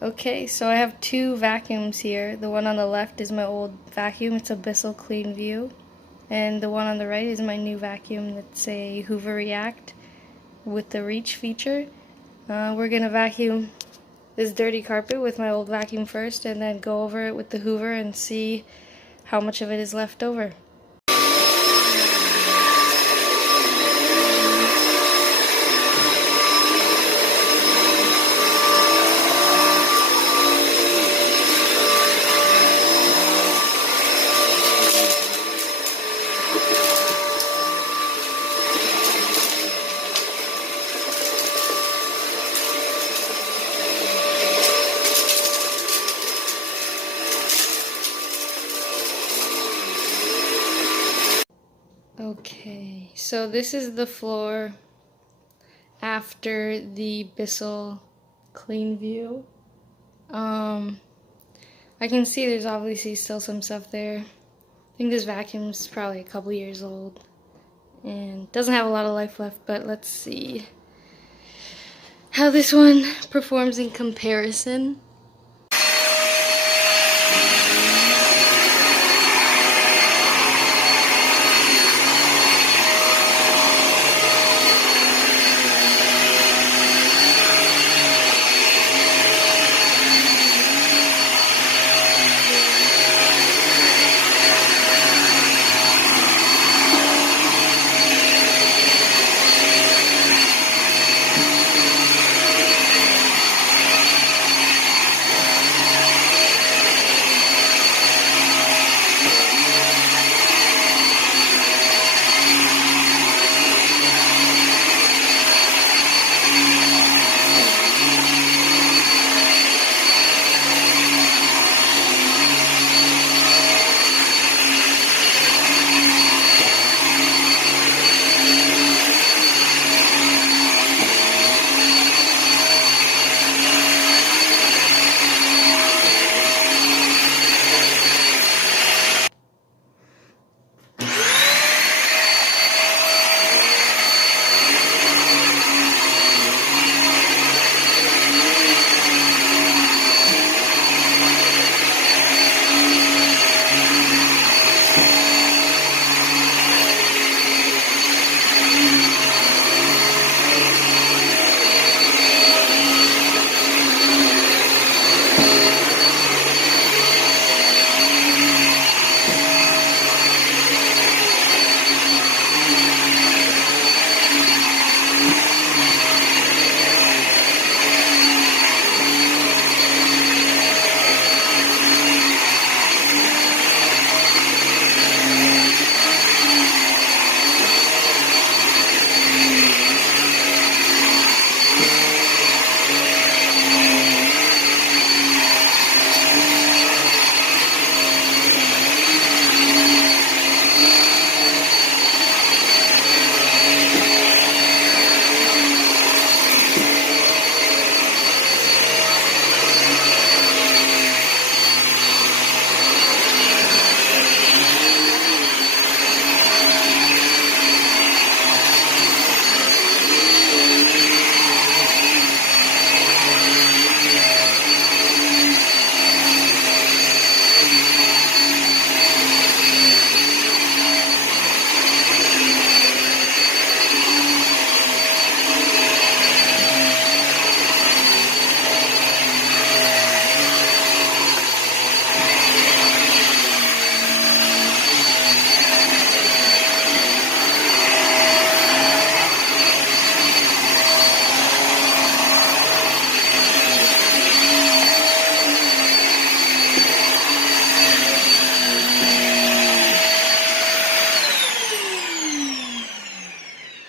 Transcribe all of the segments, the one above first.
Okay, so I have two vacuums here. The one on the left is my old vacuum. It's a Bissell Cleanview. And the one on the right is my new vacuum. That's a Hoover React with the reach feature. We're gonna vacuum this dirty carpet with my old vacuum first and then go over it with the Hoover and see how much of it is left over. Okay, so this is the floor after the Bissell Cleanview. I can see there's obviously still some stuff there. I think this vacuum's probably a couple years old and doesn't have a lot of life left, but let's see how this one performs in comparison.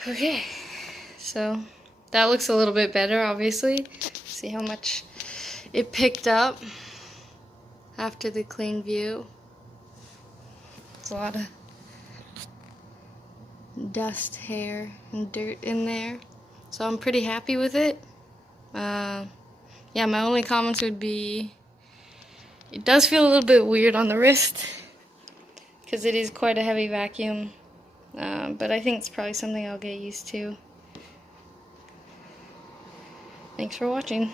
Okay, so that looks a little bit better, obviously. See how much it picked up after the Cleanview. There's a lot of dust, hair, and dirt in there. So I'm pretty happy with it. Yeah, my only comments would be, it does feel a little bit weird on the wrist because it is quite a heavy vacuum. But I think it's probably something I'll get used to. Thanks for watching.